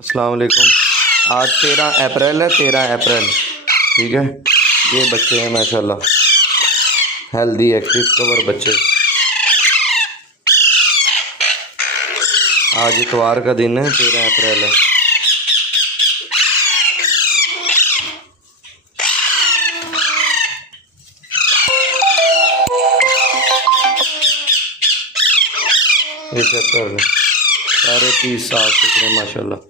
अस्सलाम वालेकुम। आज 13 अप्रैल है, 13 अप्रैल। ठीक है। ये बच्चे हैं माशाल्लाह, हेल्दी एक्टिव कवर बच्चे। आज इतवार का दिन है, 13 अप्रैल है। ये चेक कर लें, सारे पीस साफ सुथरे माशाल्लाह।